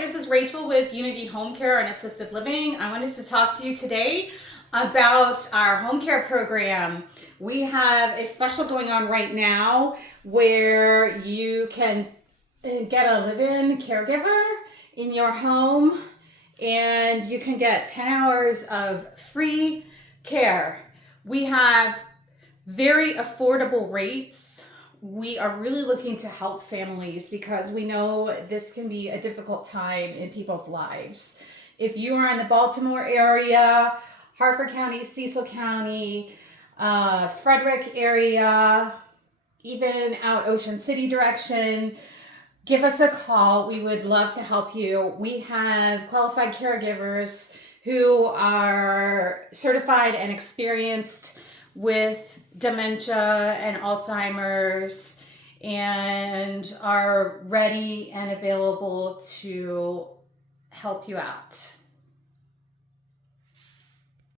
this is Rachel with Unity Home Care and Assisted Living. I wanted to talk to you today about our home care program. We have a special going on right now where you can get a live-in caregiver in your home and you can get 10 hours of free care. We have very affordable rates. We are really looking to help families because we know this can be a difficult time in people's lives. If you are in the Baltimore area, Harford County, Cecil County, Frederick area, even out Ocean City direction, give us a call. We would love to help you. We have qualified caregivers who are certified and experienced with dementia and Alzheimer's and are ready and available to help you out.